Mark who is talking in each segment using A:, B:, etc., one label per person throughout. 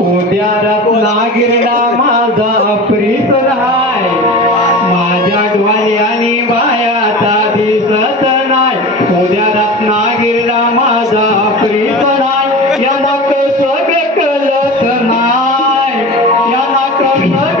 A: उद्या रत्नागिरडा माझा अप्रीत राय माझ्या ग्वाल्याने बायाचा दिसत नाही. उद्या रत्नागिरडा माझा अप्रीत राय या मग सगळं कलत नाही. या
B: मग सगळं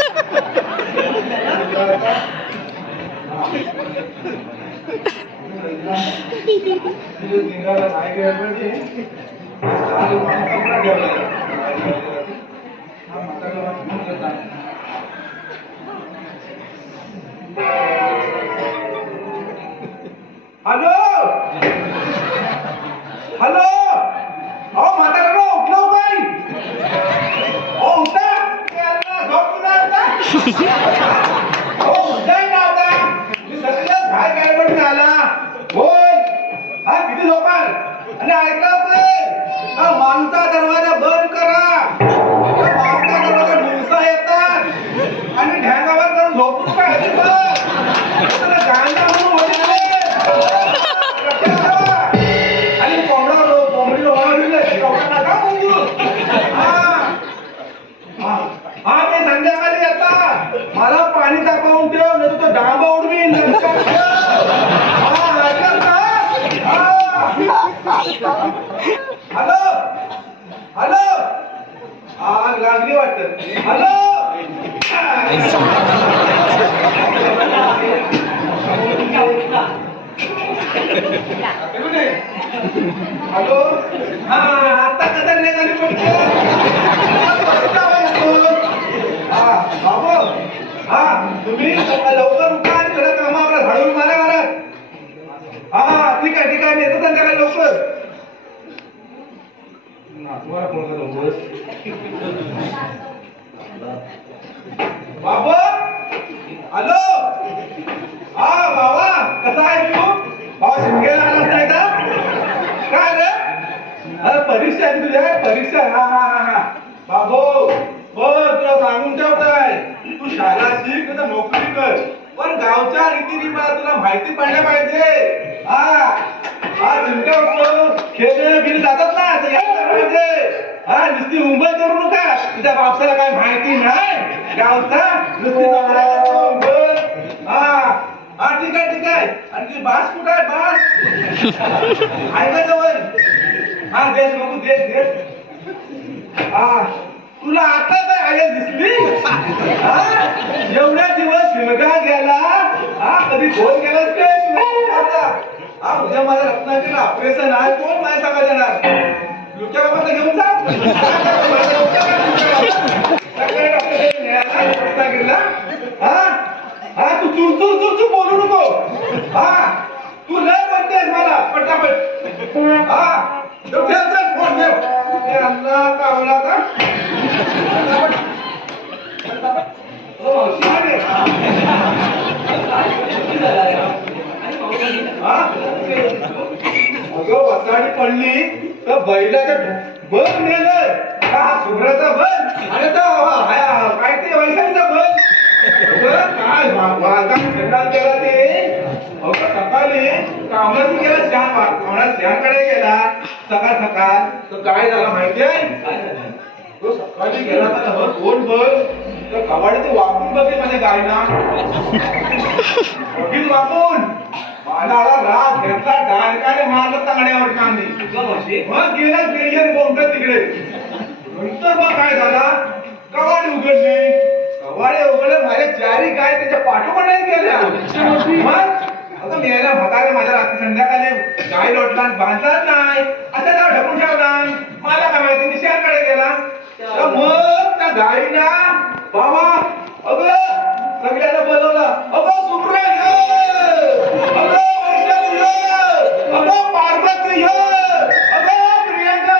B: হ্যালো হ্যালো ও মাথা কেন উঠল ভাই ও উঠা। জব না आणि ऐका प्ले मागचा दरवाजा बंद करा. त्या दरवाजा मुंगसा येतात. आणि ढ्यांगावर करून झोपून काय गांजा म्हणून हॅलो! हॅलो? हा आता कसा नाही झाली पडते हा बाबू. हा तुम्ही लवकर उठा आणि थोड्या कामावर हळून मारा घरात हा हा ठीक आहे ठीक आहे. मी येतो संध्याकाळी लवकर. नातवाला फोन करतो बस. बाबा हॅलो हा बाबा कसा आहे तू भावा शिमग्याला आलास नाही का काय रे अरे परीक्षा आहे तुझ्या परीक्षा हा हा हा हा बाबो बर तुला सांगून ठेवताय तू शाळा शिक नाही तर नोकरी कर. पण गावच्या रीतीरिवाज तुला माहिती पडल्या पाहिजे. हा. हा खेळ बिल जातात ना ते यायला पाहिजे. हा नुसती मुंबई करू नका. तुझ्या बापसाला काय माहिती नाही? गावचा नुसती हा. हा ठीक आहे ठीक आहे. आणि तुझी बास कुठं आहे बास? आहे जवळ? हा देश बघू देश देश. हा. तुला आता काय आय दिसली. एवढ्या दिवस शिमगा गेला हा? कधी फोन केलास काय हा उद्या माझ्या रत्नागिरीला ऑपरेशन आहे. कोण नाही सांगा देणार? लुक्या बाबांना घेऊन जा. रत्नागिरीला. हा? हा तू चूर चूर चूर चूर बोलू नको. हा? तू लय म्हणतेस मला. पटापट. हा? ठेव फोन ठेव. हे अल्ला कावला का अगं वसाडी पडली तर बैलाच्या नेलं हा आणि काय ते वैशालीचा बल? काय वा- खंडात गेला ते. अगं सकाळी कामाला गेला श्याम कामाला श्यामकडे गेला? सकाळ सकाळ. तर काय झालं माहितीये? तो सकाळी गेला तर कोण बल तर कवाडीचे वाकून बघे माझ्या गायना बघील वाकून. मला आला राग घेतला डायकाने मारलं तांगड्यावर कांदी मग गेला ग्रेजर कोणतं तिकडे. नंतर मग काय झाला? कवाडी उघडली. कवाडी उघडले माझ्या चारी गाय त्याच्या पाठोपाठ गेल्या. मग? आता मी यायला म्हातारे माझ्या रात्री संध्याकाळी गाय लोटला आणि बांधलाच नाही. असं नाव ढकून ठेवला मला काय माहिती मी शहरकडे गेला. तर मग त्या गायीना बाबा अगं सगळ्याला बोलवलं. अगं सुब्रा ये वैशाली ये पार्वती प्रियंका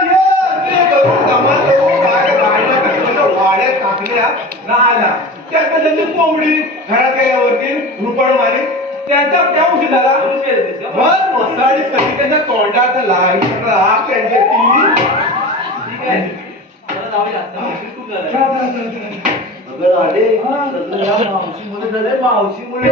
B: करून जमा करून काय गायला वाड्यात टाकल्या? नाही ना त्यात त्यांची कोंबडी घरात गेल्यावरती रुपड मारी. त्यांचा त्या उशी झाला. मग मसाळी कधी त्यांच्या तोंडात लागला त्यांच्या ठीक आहे.
C: अगं या मावशीमुळे झालंय, मावशीमुळे.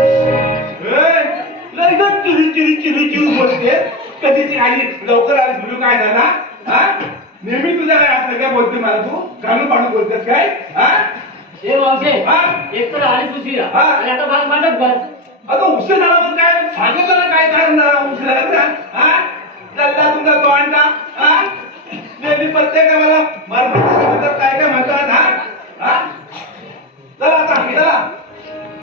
B: लय गं चिरी चिरी चिरी चिरी बोलते. कधीची आली लवकर आली तुला काय झाला? हा? नेहमी तुझ्या काय असलं काय बोलते मला तू? घालून पाडून बोलतेस काय? हा?
A: हे मावशे
B: हा?
A: एक तर आलीच उशिरा.
B: हा.
A: आणि आता बस.
B: अगं उशीर झाला मग काय? सांगितलं ना काय कारण ना उशीर झाला का हा? चालला तुमचा तो अंडा. हा? नेहमी प्रत्येक मला मरणाच्या काय काय म्हणतात हा? चला आता चला.